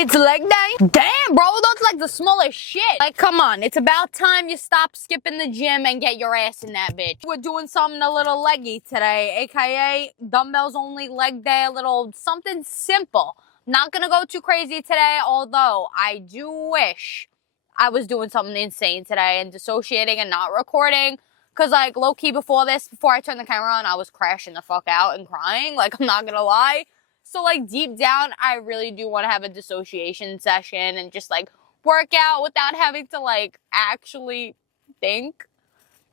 It's leg day? Damn, bro, those legs are small as shit. Like, come on, it's about time you stop skipping the gym and get your ass in that bitch. We're doing something a little leggy today, aka dumbbells only leg day, a little something simple. Not gonna go too crazy today, although I do wish I was doing something insane today and dissociating and not recording. Cause like low-key before I turned the camera on, I was crashing the fuck out and crying. Like, I'm not gonna lie. So like deep down, I really do want to have a dissociation session and just like work out without having to like actually think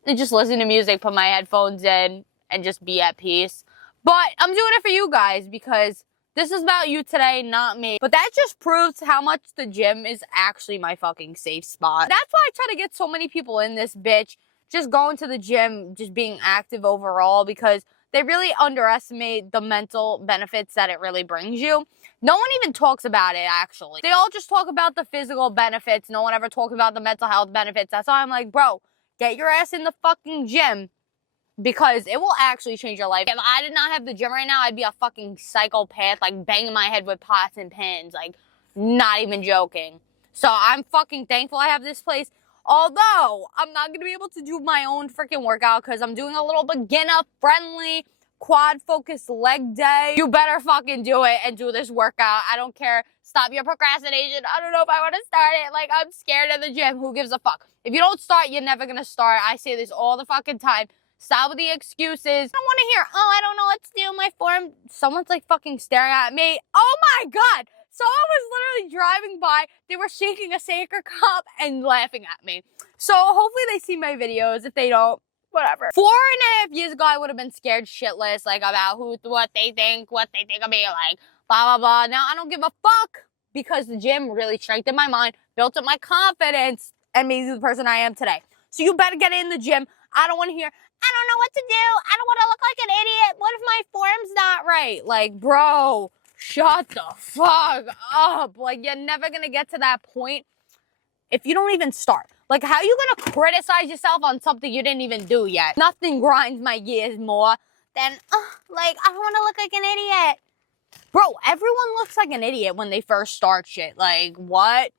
and just listen to music, put my headphones in and just be at peace. But I'm doing it for you guys because this is about you today, not me. But that just proves how much the gym is actually my fucking safe spot. That's why I try to get so many people in this bitch, just going to the gym, just being active overall, because they really underestimate the mental benefits that it really brings you. No one even talks about it, actually. They all just talk about the physical benefits. No one ever talks about the mental health benefits. That's why I'm like, bro, get your ass in the fucking gym because it will actually change your life. If I did not have the gym right now, I'd be a fucking psychopath, like banging my head with pots and pans. Like, not even joking. So I'm fucking thankful I have this place. Although, I'm not going to be able to do my own freaking workout because I'm doing a little beginner-friendly, quad-focused leg day. You better fucking do it and do this workout. I don't care. Stop your procrastination. I don't know if I want to start it. Like, I'm scared of the gym. Who gives a fuck? If you don't start, you're never going to start. I say this all the fucking time. Stop with the excuses. I don't want to hear, oh, I don't know what to do. My form. Someone's, like, fucking staring at me. Oh, my God. Someone was literally driving by, they were shaking a Shaker cup and laughing at me. So hopefully they see my videos. If they don't, whatever. 4.5 years ago, I would have been scared shitless, like about what they think of me, like blah, blah, blah. Now I don't give a fuck because the gym really strengthened my mind, built up my confidence, and made me the person I am today. So you better get in the gym. I don't want to hear, I don't know what to do. I don't want to look like an idiot. What if my form's not right? Like, bro, shut the fuck up. Like, you're never gonna get to that point if you don't even start. Like, how are you gonna criticize yourself on something you didn't even do yet? Nothing grinds my gears more than, like, I don't wanna look like an idiot. Bro, everyone looks like an idiot when they first start shit. Like, what?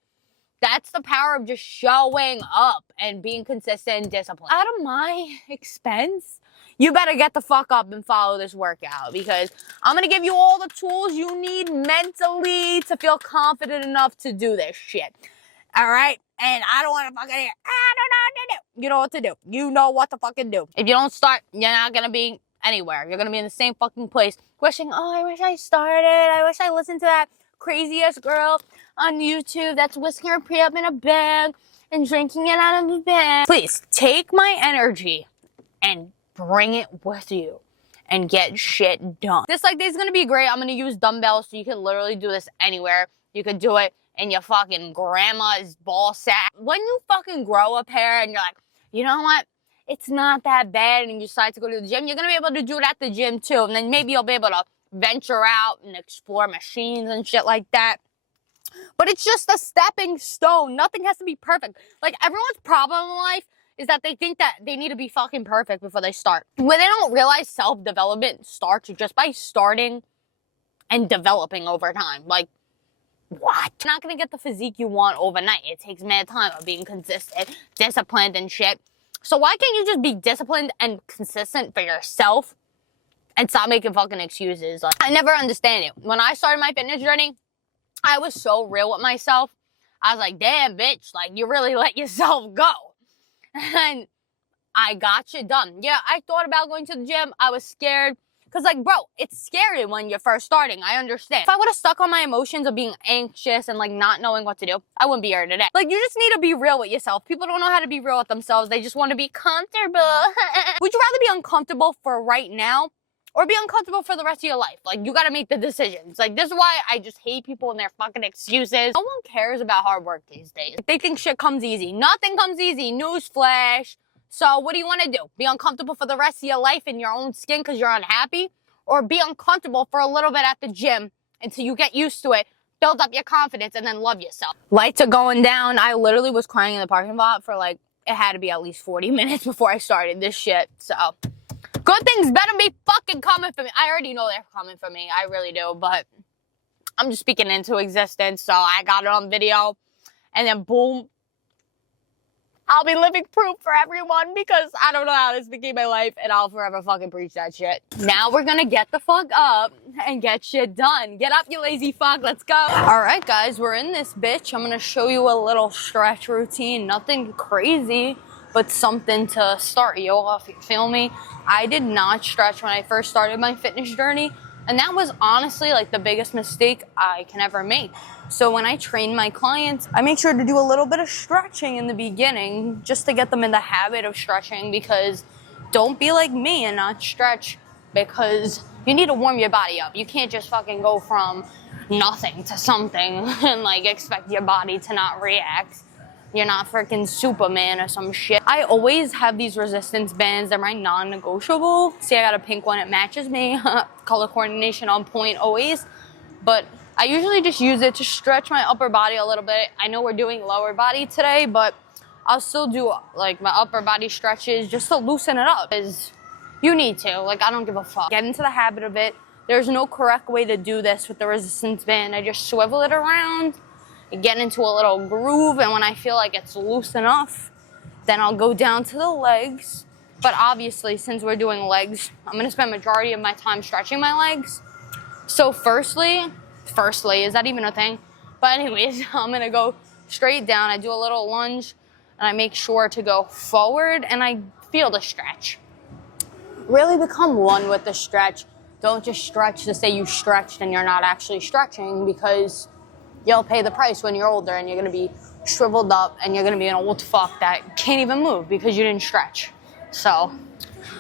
That's the power of just showing up and being consistent and disciplined. Out of my expense, you better get the fuck up and follow this workout because I'm going to give you all the tools you need mentally to feel confident enough to do this shit. All right? And I don't want to fucking hear, I don't know what to do. You know what to do. You know what to fucking do. If you don't start, you're not going to be anywhere. You're going to be in the same fucking place wishing, oh, I wish I started. I wish I listened to that crazy-ass girl on YouTube that's whisking her pee up in a bag and drinking it out of the bag. Please, take my energy and bring it with you and get shit done. This leg day is gonna be great. I'm gonna use dumbbells so you can literally do this anywhere. You could do it in your fucking grandma's ball sack. When you fucking grow a pair and you're like, you know what? It's not that bad and you decide to go to the gym, you're gonna be able to do it at the gym too. And then maybe you'll be able to venture out and explore machines and shit like that. But it's just a stepping stone. Nothing has to be perfect. Like, everyone's problem in life is that they think that they need to be fucking perfect before they start. When they don't realize self-development starts just by starting and developing over time. Like, what? You're not gonna get the physique you want overnight. It takes mad time of being consistent, disciplined and shit. So why can't you just be disciplined and consistent for yourself and stop making fucking excuses? Like, I never understand it. When I started my fitness journey, I was so real with myself. I was like, damn, bitch, like, you really let yourself go. And I got shit done. Yeah, I thought about going to the gym. I was scared. Because, like, bro, it's scary when you're first starting. I understand. If I would have stuck on my emotions of being anxious and, like, not knowing what to do, I wouldn't be here today. Like, you just need to be real with yourself. People don't know how to be real with themselves. They just want to be comfortable. Would you rather be uncomfortable for right now or be uncomfortable for the rest of your life? Like, you gotta make the decisions. Like, this is why I just hate people and their fucking excuses. No one cares about hard work these days. They think shit comes easy. Nothing comes easy. Newsflash. So what do you want to do? Be uncomfortable for the rest of your life in your own skin because you're unhappy? Or be uncomfortable for a little bit at the gym until you get used to it, build up your confidence, and then love yourself? Lights are going down. I literally was crying in the parking lot for, like, it had to be at least 40 minutes before I started this shit. So good things better be fucking coming for me. I already know they're coming for me. I really do. But I'm just speaking into existence. So I got it on video, and then boom, I'll be living proof for everyone because I don't know how this became my life, and I'll forever fucking preach that shit. Now we're gonna get the fuck up and get shit done. Get up, you lazy fuck, let's go. All right, guys, we're in this bitch. I'm gonna show you a little stretch routine. Nothing crazy, but something to start you off, you feel me? I did not stretch when I first started my fitness journey, and that was honestly like the biggest mistake I can ever make. So when I train my clients, I make sure to do a little bit of stretching in the beginning just to get them in the habit of stretching, because don't be like me and not stretch, because you need to warm your body up. You can't just fucking go from nothing to something and like expect your body to not react. You're not freaking Superman or some shit. I always have these resistance bands. They're my non-negotiable. See, I got a pink one. It matches me. Color coordination on point always. But I usually just use it to stretch my upper body a little bit. I know we're doing lower body today, but I'll still do like my upper body stretches just to loosen it up, because you need to. Like, I don't give a fuck. Get into the habit of it. There's no correct way to do this with the resistance band. I just swivel it around, get into a little groove, and when I feel like it's loose enough, then I'll go down to the legs. But obviously, since we're doing legs, I'm gonna spend majority of my time stretching my legs. So firstly, is that even a thing? But anyways, I'm gonna go straight down. I do a little lunge, and I make sure to go forward, and I feel the stretch. Really become one with the stretch. Don't just stretch to say you stretched and you're not actually stretching, because you'll pay the price when you're older, and you're gonna be shriveled up, and you're gonna be an old fuck that can't even move because you didn't stretch. So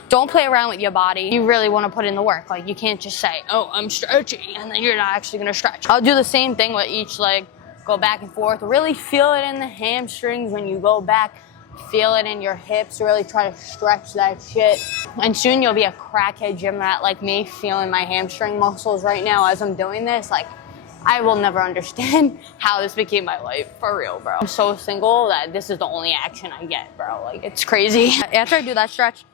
don't play around with your body. You really want to put in the work. Like, you can't just say, oh, I'm stretching, and then you're not actually going to stretch. I'll do the same thing with each leg. Go back and forth. Really feel it in the hamstrings when you go back. Feel it in your hips. Really try to stretch that shit. And soon you'll be a crackhead gym rat like me, feeling my hamstring muscles right now as I'm doing this. Like, I will never understand how this became my life, for real, bro. I'm so single that this is the only action I get, bro. Like, it's crazy. After I do that stretch,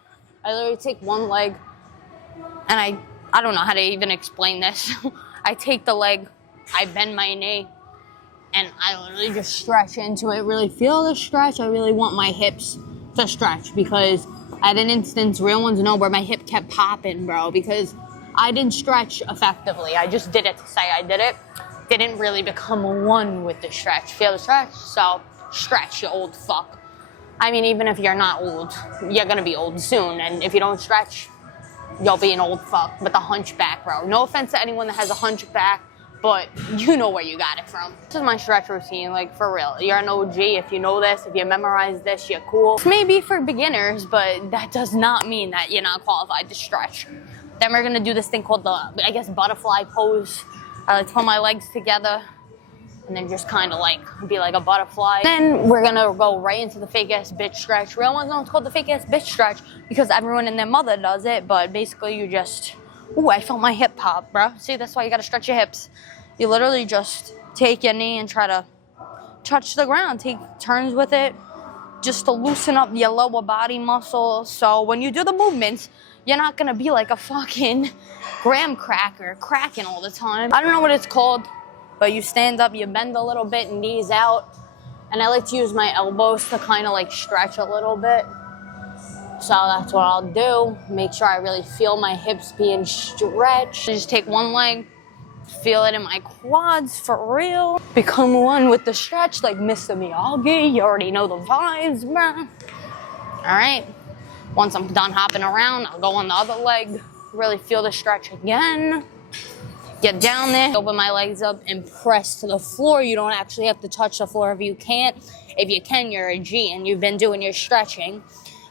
I literally take one leg, and I don't know how to even explain this. I take the leg, I bend my knee, and I literally just stretch into it. Really feel the stretch. I really want my hips to stretch, because at an instance, real ones know where my hip kept popping, bro, because I didn't stretch effectively. I just did it to say I did it. Didn't really become one with the stretch. Feel the stretch? So stretch, you old fuck. I mean, even if you're not old, you're gonna be old soon, and if you don't stretch, you'll be an old fuck with a hunchback, bro. No offense to anyone that has a hunchback, but you know where you got it from. This is my stretch routine, like, for real. You're an OG if you know this, if you memorize this, you're cool. This may be for beginners, but that does not mean that you're not qualified to stretch. Then we're gonna do this thing called the, I guess, butterfly pose. I like to put my legs together, and then just kind of like be like a butterfly. Then we're gonna go right into the fake ass bitch stretch. Real ones know it's called the fake ass bitch stretch because everyone and their mother does it, but basically you just, ooh, I felt my hip pop, bro. See, that's why you gotta stretch your hips. You literally just take your knee and try to touch the ground, take turns with it, just to loosen up your lower body muscles. So when you do the movements, you're not gonna be like a fucking graham cracker cracking all the time. I don't know what it's called, but you stand up, you bend a little bit, knees out, and I like to use my elbows to kind of like stretch a little bit. So that's what I'll do. Make sure I really feel my hips being stretched. Just take one leg, feel it in my quads, for real. Become one with the stretch like Mr. Miyagi. You already know the vibes, bruh. All right. Once I'm done hopping around, I'll go on the other leg. Really feel the stretch again. Get down there, open my legs up, and press to the floor. You don't actually have to touch the floor if you can't. If you can, you're a G and you've been doing your stretching.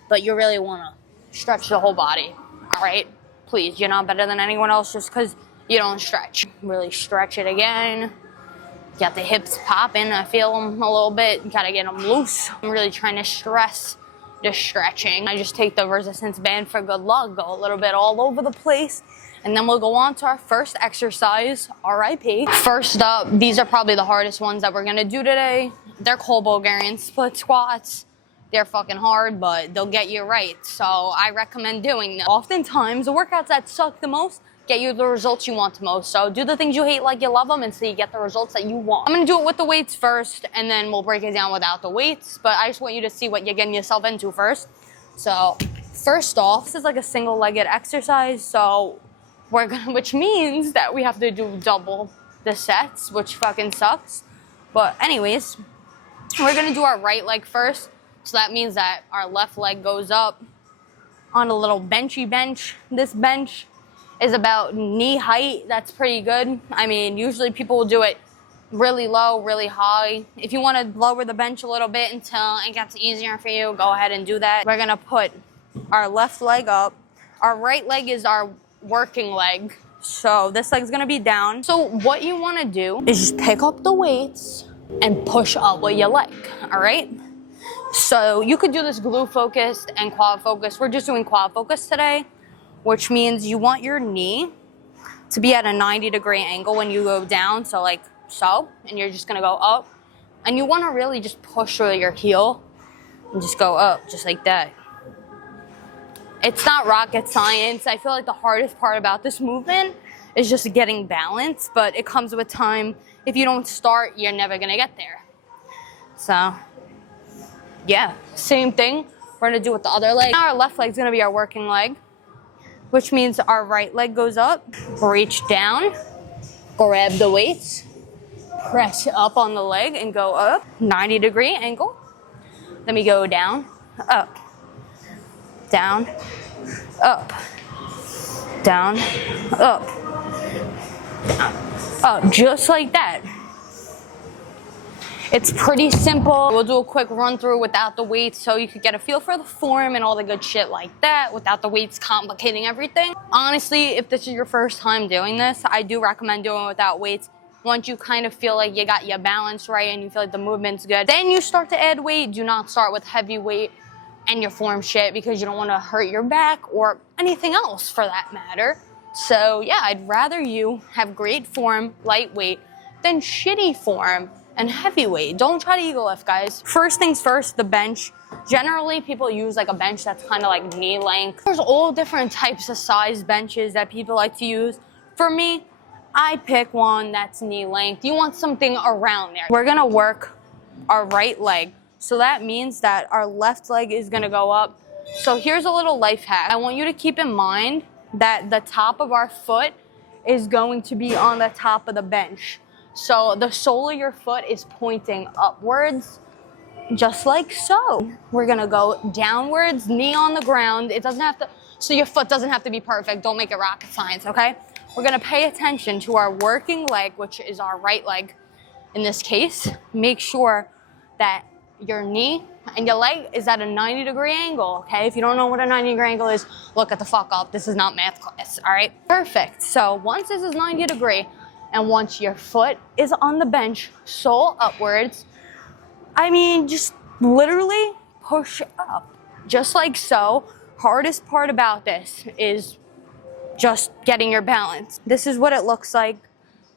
But you really want to stretch the whole body, all right? Please, you're not better than anyone else just because you don't stretch. Really stretch it again. Got the hips popping. I feel them a little bit. Gotta get them loose. I'm really trying to stress the stretching. I just take the resistance band for good luck, go a little bit all over the place, and then we'll go on to our first exercise, RIP. First up, these are probably the hardest ones that we're gonna do today. They're called Bulgarian split squats. They're fucking hard, but they'll get you right. So I recommend doing them. Oftentimes, the workouts that suck the most, get you the results you want the most. So do the things you hate like you love them until you get the results that you want. I'm gonna do it with the weights first, and then we'll break it down without the weights. But I just want you to see what you're getting yourself into first. So first off, this is like a single-legged exercise. So which means that we have to do double the sets, which fucking sucks. But anyways, we're gonna do our right leg first. So that means that our left leg goes up on a little benchy bench. This bench is about knee height. That's pretty good. I mean, usually people will do it really low, really high. If you want to lower the bench a little bit until it gets easier for you, go ahead and do that. We're gonna put our left leg up. Our right leg is our working leg. So this leg's gonna be down. So what you wanna do is just pick up the weights and push up with your leg, all right? So you could do this glute focused and quad focused. We're just doing quad focused today, which means you want your knee to be at a 90-degree angle when you go down, so like so, and you're just gonna go up. And you wanna really just push through your heel and just go up, just like that. It's not rocket science. I feel like the hardest part about this movement is just getting balance, but it comes with time. If you don't start, you're never gonna get there. So, yeah, same thing. We're gonna do with the other leg. Now our left leg's gonna be our working leg, which means our right leg goes up, reach down, grab the weights, press up on the leg and go up, 90-degree angle. Then we go down, up, down, up, down, up, down, up, just like that. It's pretty simple. We'll do a quick run through without the weights so you could get a feel for the form and all the good shit like that without the weights complicating everything. Honestly, if this is your first time doing this, I do recommend doing it without weights. Once you kind of feel like you got your balance right and you feel like the movement's good, then you start to add weight. Do not start with heavy weight and your form shit because you don't want to hurt your back or anything else for that matter. So yeah, I'd rather you have great form, lightweight, than shitty form and heavyweight. Don't try to ego lift, guys. First things first, the bench. Generally, people use like a bench that's kind of like knee length. There's all different types of size benches that people like to use. For me, I pick one that's knee length. You want something around there. We're gonna work our right leg. So that means that our left leg is gonna go up. So here's a little life hack. I want you to keep in mind that the top of our foot is going to be on the top of the bench. So the sole of your foot is pointing upwards, just like so. We're gonna go downwards, knee on the ground. It doesn't have to, so your foot doesn't have to be perfect. Don't make it rocket science, okay? We're gonna pay attention to our working leg, which is our right leg. In this case, make sure that your knee and your leg is at a 90-degree angle, okay? If you don't know what a 90-degree angle is, look at the fuck up. This is not math class, all right? Perfect. So once this is 90-degree, and once your foot is on the bench, sole upwards, I mean, just literally push up, just like so. Hardest part about this is just getting your balance. This is what it looks like.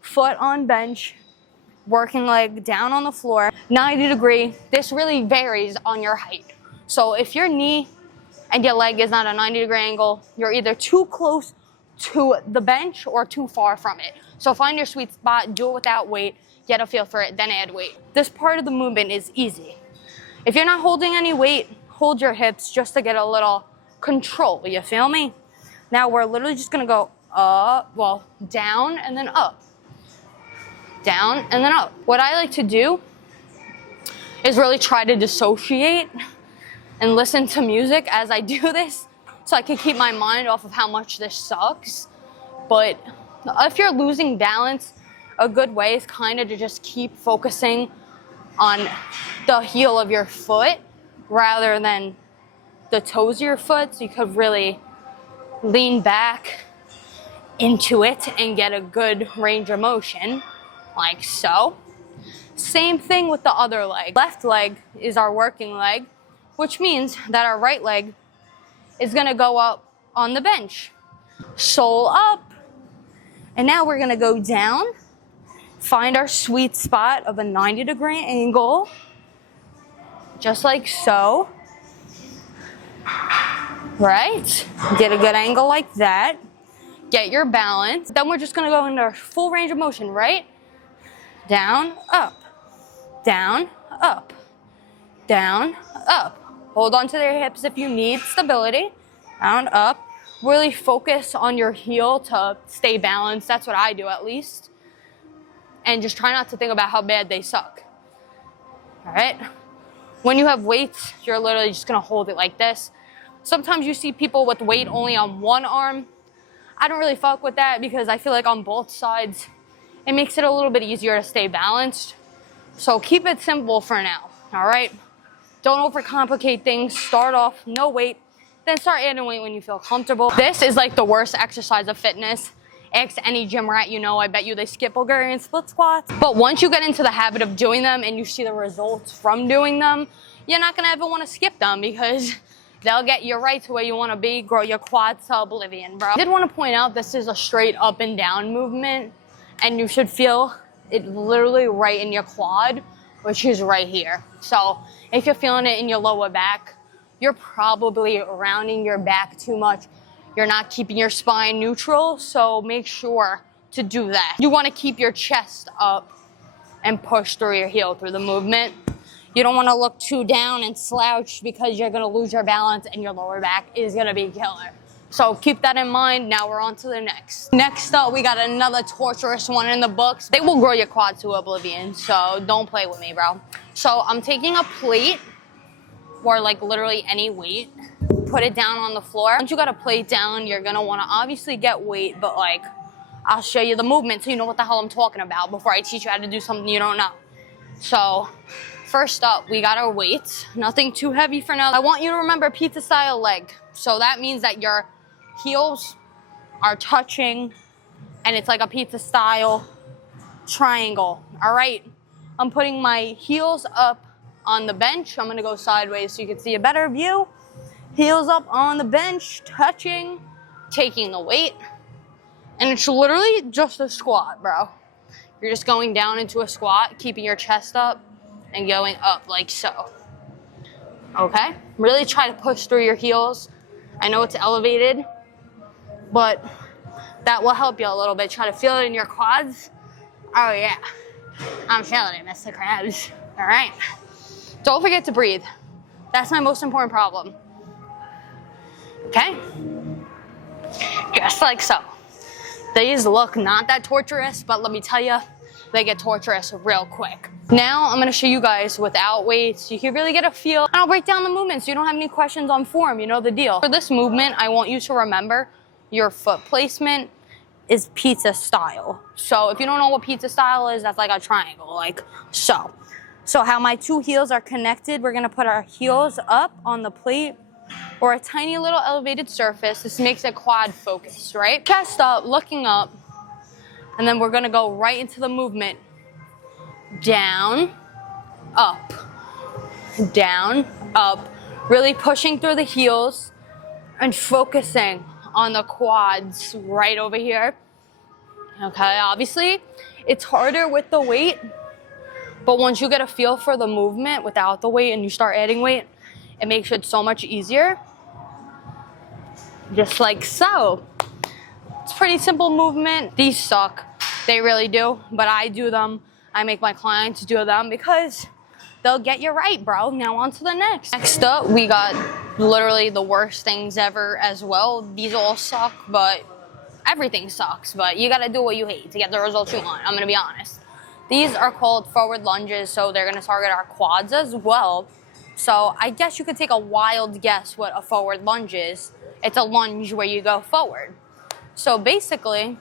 Foot on bench, working leg down on the floor, 90-degree. This really varies on your height. So if your knee and your leg is not a 90-degree angle, you're either too close to the bench or too far from it. So find your sweet spot, do it without weight, get a feel for it, then add weight. This part of the movement is easy. If you're not holding any weight, hold your hips just to get a little control, you feel me? Now we're literally just gonna go up, well, down and then up. Down and then up. What I like to do is really try to dissociate and listen to music as I do this so I can keep my mind off of how much this sucks. But if you're losing balance, a good way is kind of to just keep focusing on the heel of your foot rather than the toes of your foot, so you could really lean back into it and get a good range of motion, like so. Same thing with the other leg. Left leg is our working leg, which means that our right leg is gonna go up on the bench. Sole up. And now we're gonna go down, find our sweet spot of a 90-degree angle, just like so. Right? Get a good angle like that. get your balance. Then we're just gonna go into full range of motion, right? Down, up, down, up, down, up. Hold on to their hips if you need stability. Down, up. Really focus on your heel to stay balanced. That's what I do at least. And just try not to think about how bad they suck. All right? When you have weights, you're literally just gonna hold it like this. Sometimes you see people with weight only on one arm. I don't really fuck with that because I feel like on both sides, it makes it a little bit easier to stay balanced. So keep it simple for now, all right? Don't overcomplicate things. Start off no weight, then start adding weight when you feel comfortable. This is like the worst exercise of fitness. Ask any gym rat you know, I bet you they skip Bulgarian split squats. But once you get into the habit of doing them and you see the results from doing them, you're not gonna ever wanna skip them because they'll get you right to where you wanna be, grow your quads to oblivion, bro. I did wanna point out this is a straight up and down movement and you should feel it literally right in your quad, which is right here. So if you're feeling it in your lower back, you're probably rounding your back too much. You're not keeping your spine neutral, so make sure to do that. You want to keep your chest up and push through your heel through the movement. You don't want to look too down and slouch because you're going to lose your balance and your lower back is going to be killer. So keep that in mind. Now we're on to the next. Next up, we got another torturous one in the books. They will grow your quad to oblivion, so don't play with me, bro. So I'm taking a plate or like literally any weight. Put it down on the floor. Once you got a plate down, you're gonna wanna obviously get weight, but like, I'll show you the movement so you know what the hell I'm talking about before I teach you how to do something you don't know. So, first up, we got our weights. Nothing too heavy for now. I want you to remember pizza style leg. So that means that your heels are touching and it's like a pizza style triangle, all right? I'm putting my heels up on the bench. I'm gonna go sideways so you can see a better view. Heels up on the bench, touching, taking the weight. And it's literally just a squat, bro. You're just going down into a squat, keeping your chest up and going up like so. Okay? Really try to push through your heels. I know it's elevated, but that will help you a little bit. Try to feel it in your quads. Oh yeah, I'm feeling it, Mr. Krabs. All right. Don't forget to breathe. That's my most important problem. Okay? Just like so. These look not that torturous, but let me tell you, they get torturous real quick. Now I'm gonna show you guys without weights. You can really get a feel, and I'll break down the movement so you don't have any questions on form, you know the deal. For this movement, I want you to remember your foot placement is pizza style. So if you don't know what pizza style is, that's like a triangle, like so. So how my two heels are connected, we're gonna put our heels up on the plate or a tiny little elevated surface. This makes it quad focused, right? Chest up, looking up, and then we're gonna go right into the movement. Down, up, down, up. Really pushing through the heels and focusing on the quads right over here. Okay, obviously, it's harder with the weight, but once you get a feel for the movement without the weight and you start adding weight, it makes it so much easier. Just like so. It's a pretty simple movement. These suck. They really do, but I do them. I make my clients do them because they'll get you right, bro. Now on to the next. Next up, we got literally the worst things ever as well. These all suck, but everything sucks. But you gotta do what you hate to get the results you want. I'm gonna be honest. These are called forward lunges, so they're gonna target our quads as well. So I guess you could take a wild guess what a forward lunge is. It's a lunge where you go forward. So basically,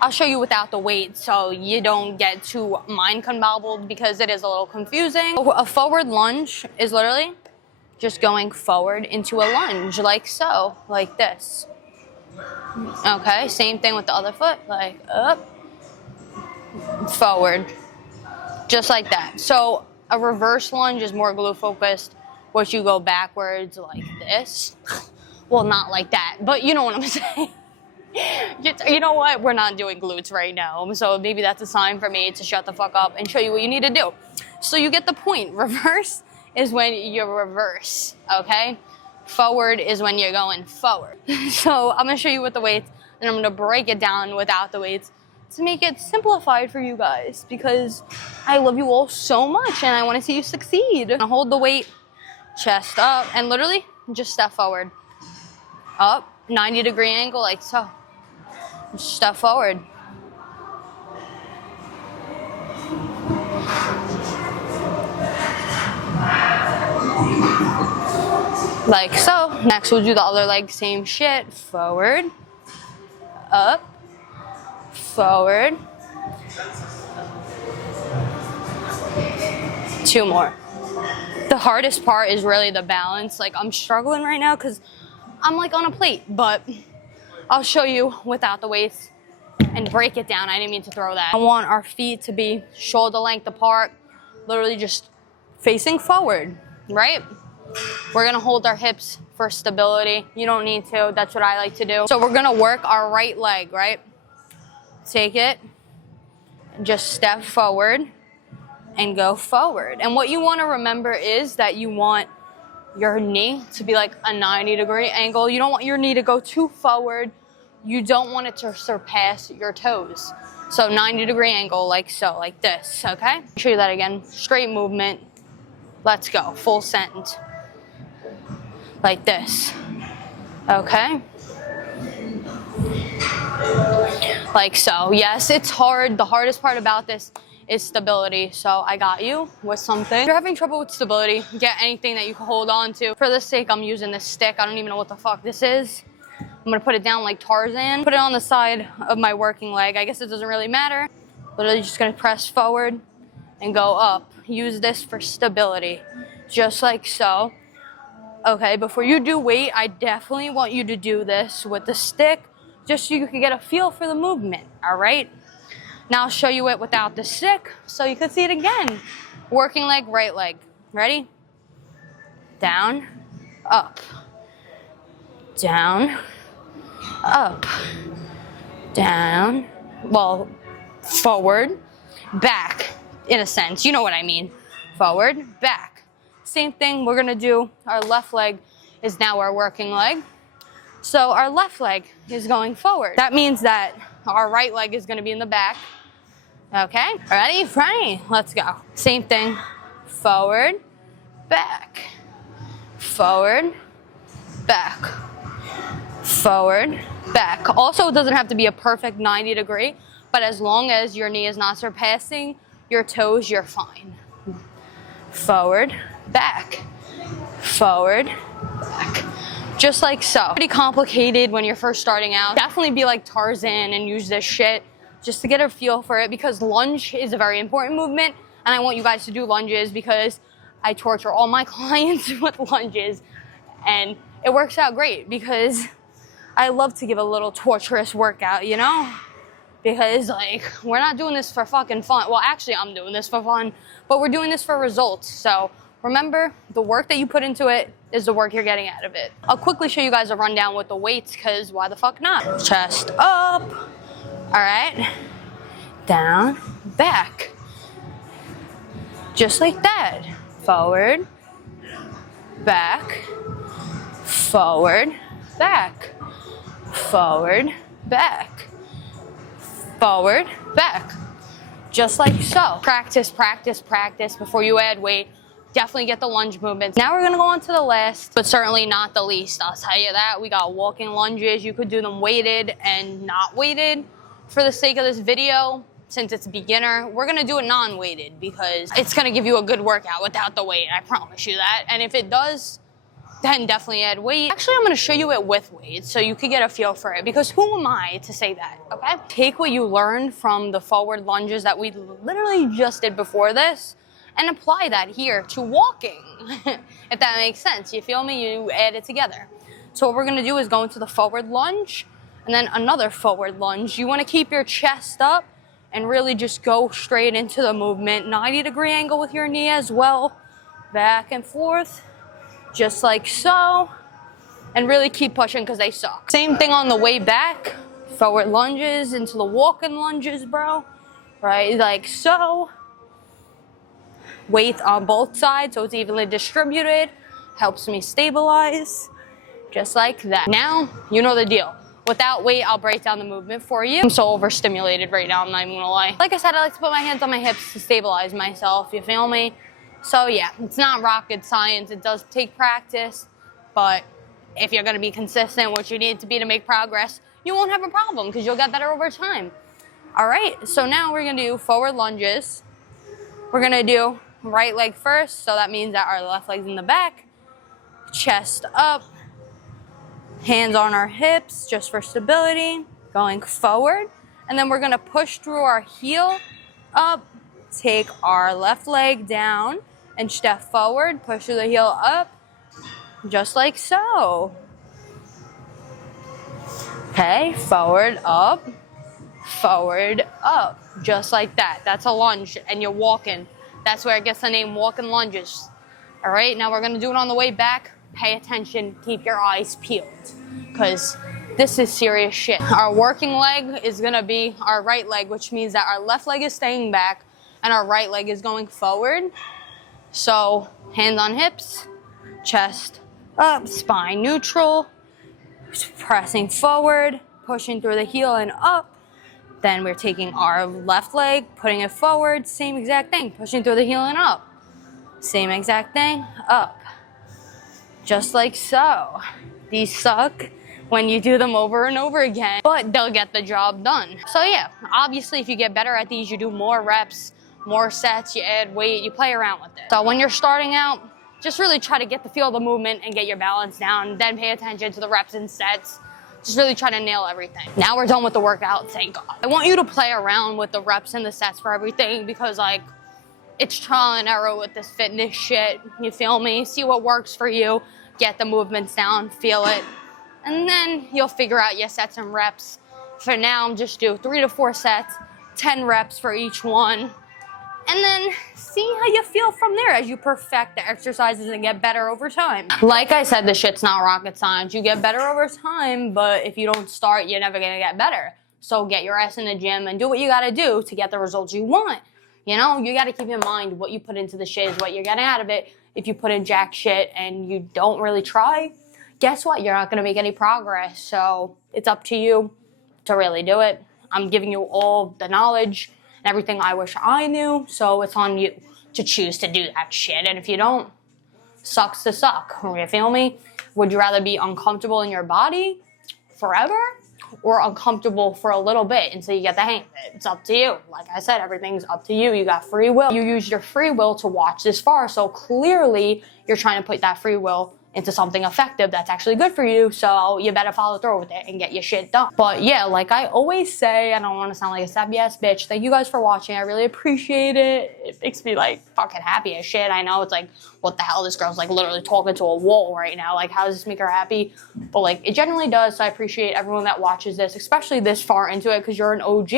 I'll show you without the weight so you don't get too mind convolved because it is a little confusing. A forward lunge is literally just going forward into a lunge like so, like this. Okay, same thing with the other foot, like up, forward, just like that. So a reverse lunge is more glute focused, which you go backwards like this. Well, not like that, but you know what I'm saying. You know what? We're not doing glutes right now, so maybe that's a sign for me to shut the fuck up and show you what you need to do. So you get the point. Reverse is when you reverse, okay? Forward is when you're going forward. So I'm gonna show you with the weights. and I'm gonna break it down without the weights to make it simplified for you guys, because I love you all so much and I wanna see you succeed. Now hold the weight, chest up, and literally just step forward. Up, 90-degree angle like so. Just step forward. Like so. Next we'll do the other leg, same shit. Forward, up, forward. 2 more. The hardest part is really the balance. Like I'm struggling right now because I'm like on a plate, but I'll show you without the weights and break it down. I didn't mean to throw that. I want our feet to be shoulder length apart, literally just facing forward, right? We're gonna hold our hips for stability. You don't need to, that's what I like to do. So we're gonna work our right leg, right? Take it, just step forward and go forward. And what you wanna remember is that you want your knee to be like a 90-degree angle. You don't want your knee to go too forward. You don't want it to surpass your toes. So 90-degree angle like so, like this, okay? Show you that again, straight movement. Let's go, full send. Like this, okay? Like so. Yes, it's hard. The hardest part about this is stability. So I got you with something. If you're having trouble with stability, get anything that you can hold on to. For this sake, I'm using this stick. I don't even know what the fuck this is. I'm gonna put it down like Tarzan. Put it on the side of my working leg. I guess it doesn't really matter. Literally just gonna press forward and go up. Use this for stability, just like so. Okay, before you do weight, I definitely want you to do this with the stick, just so you can get a feel for the movement, all right? Now I'll show you it without the stick, so you can see it again. Working leg, right leg. Ready? Down, up, down, up, down, well, forward, back, in a sense, you know what I mean. Forward, back. Same thing we're gonna do. Our left leg is now our working leg. So our left leg is going forward. That means that our right leg is gonna be in the back. Okay, ready? Ready? Let's go. Same thing, forward, back, forward, back, forward, back. Also, it doesn't have to be a perfect 90-degree, but as long as your knee is not surpassing your toes, you're fine. Forward, back, forward, back. Just like so. Pretty complicated when you're first starting out. Definitely be like Tarzan and use this shit just to get a feel for it, because lunge is a very important movement, and I want you guys to do lunges because I torture all my clients with lunges, and it works out great because I love to give a little torturous workout, you know? Because like, we're not doing this for fucking fun. Well, actually I'm doing this for fun, but we're doing this for results. So remember, the work that you put into it is the work you're getting out of it. I'll quickly show you guys a rundown with the weights, because why the fuck not? Chest up, all right, down, back. Just like that. Forward, back, forward, back, forward, back, forward, back. Just like so. Practice, practice, practice before you add weight. Definitely get the lunge movements. Now we're gonna go on to the last, but certainly not the least. I'll tell you that. We got walking lunges. You could do them weighted and not weighted. For the sake of this video, since it's a beginner, we're gonna do it non-weighted because it's gonna give you a good workout without the weight. I promise you that. And if it does, then definitely add weight. Actually, I'm gonna show you it with weight so you could get a feel for it, because who am I to say that, okay? Take what you learned from the forward lunges that we literally just did before this and apply that here to walking, if that makes sense. You feel me? You add it together. So what we're gonna do is go into the forward lunge and then another forward lunge. You wanna keep your chest up and really just go straight into the movement. 90-degree angle with your knee as well. Back and forth, just like so. And really keep pushing because they suck. Same thing on the way back. Forward lunges into the walking lunges, bro. Right, like so. Weight on both sides so it's evenly distributed. Helps me stabilize. Just like that. Now, you know the deal. Without weight, I'll break down the movement for you. I'm so overstimulated right now, I'm not even gonna lie. Like I said, I like to put my hands on my hips to stabilize myself, you feel me? So yeah, it's not rocket science. It does take practice, but if you're gonna be consistent, which you need to be to make progress, you won't have a problem because you'll get better over time. All right, so now we're gonna do forward lunges. We're gonna do right leg first, so that means that our left leg's in the back, chest up, hands on our hips just for stability, going forward. And then we're gonna push through our heel up, take our left leg down and step forward, push through the heel up, just like so. Okay, forward, up, just like that. That's a lunge and you're walking. That's where it gets the name walking lunges. All right, now we're gonna do it on the way back. Pay attention, keep your eyes peeled, because this is serious shit. Our working leg is gonna be our right leg, which means that our left leg is staying back and our right leg is going forward. So hands on hips, chest up, spine neutral, pressing forward, pushing through the heel and up. Then we're taking our left leg, putting it forward, same exact thing, pushing through the heel and up. Same exact thing, up. Just like so. These suck when you do them over and over again, but they'll get the job done. So yeah, obviously if you get better at these, you do more reps, more sets, you add weight, you play around with it. So when you're starting out, just really try to get the feel of the movement and get your balance down, then pay attention to the reps and sets. Just really try to nail everything. Now we're done with the workout, thank God. I want you to play around with the reps and the sets for everything, because like, it's trial and error with this fitness shit, you feel me? See what works for you, get the movements down, feel it, and then you'll figure out your sets and reps. For now, just do 3 to 4 sets, 10 reps for each one, and then see how you feel from there as you perfect the exercises and get better over time. Like I said, this shit's not rocket science. You get better over time, but if you don't start, you're never gonna get better. So get your ass in the gym and do what you gotta do to get the results you want. You know, you gotta keep in mind what you put into the shit is what you're getting out of it. If you put in jack shit and you don't really try, guess what? You're not gonna make any progress. So it's up to you to really do it. I'm giving you all the knowledge and everything I wish I knew, so it's on you to choose to do that shit. And if you don't, sucks to suck, you feel me? Would you rather be uncomfortable in your body forever, or uncomfortable for a little bit until you get the hang of it? It's up to you. Like I said, everything's up to you. You got free will. You used your free will to watch this far, so clearly you're trying to put that free will into something effective that's actually good for you, so you better follow through with it and get your shit done. But yeah, like I always say, I don't want to sound like a sappy ass bitch, thank you guys for watching. I really appreciate it. It makes me like fucking happy as shit. I know it's like, what the hell, this girl's like literally talking to a wall right now, like how does this make her happy? But like it genuinely does, so I appreciate everyone that watches this, especially this far into it, because you're an OG.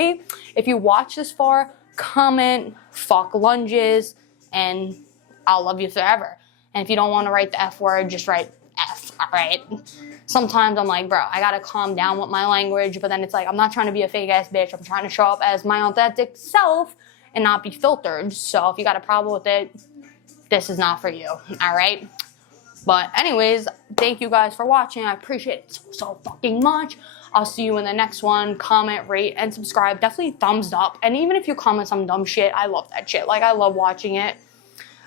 If you watch this far, comment fuck lunges and I'll love you forever. And if you don't want to write the F word, just write F, all right? Sometimes I'm like, bro, I gotta calm down with my language, but then it's like, I'm not trying to be a fake ass bitch. I'm trying to show up as my authentic self and not be filtered. So if you got a problem with it, this is not for you, all right? But anyways, thank you guys for watching. I appreciate it so fucking much. I'll see you in the next one. Comment, rate, and subscribe. Definitely thumbs up. And even if you comment some dumb shit, I love that shit. Like, I love watching it.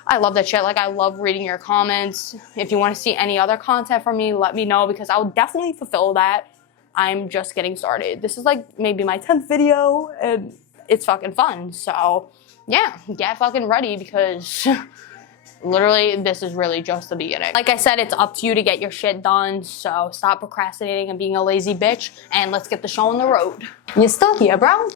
I love that shit. Like, I love reading your comments. If you want to see any other content from me, let me know, because I'll definitely fulfill that. I'm just getting started. This is like maybe my 10th video, and it's fucking fun. So yeah, get fucking ready, because literally this is really just the beginning. Like I said, it's up to you to get your shit done. So stop procrastinating and being a lazy bitch, and let's get the show on the road. You're still here, bro.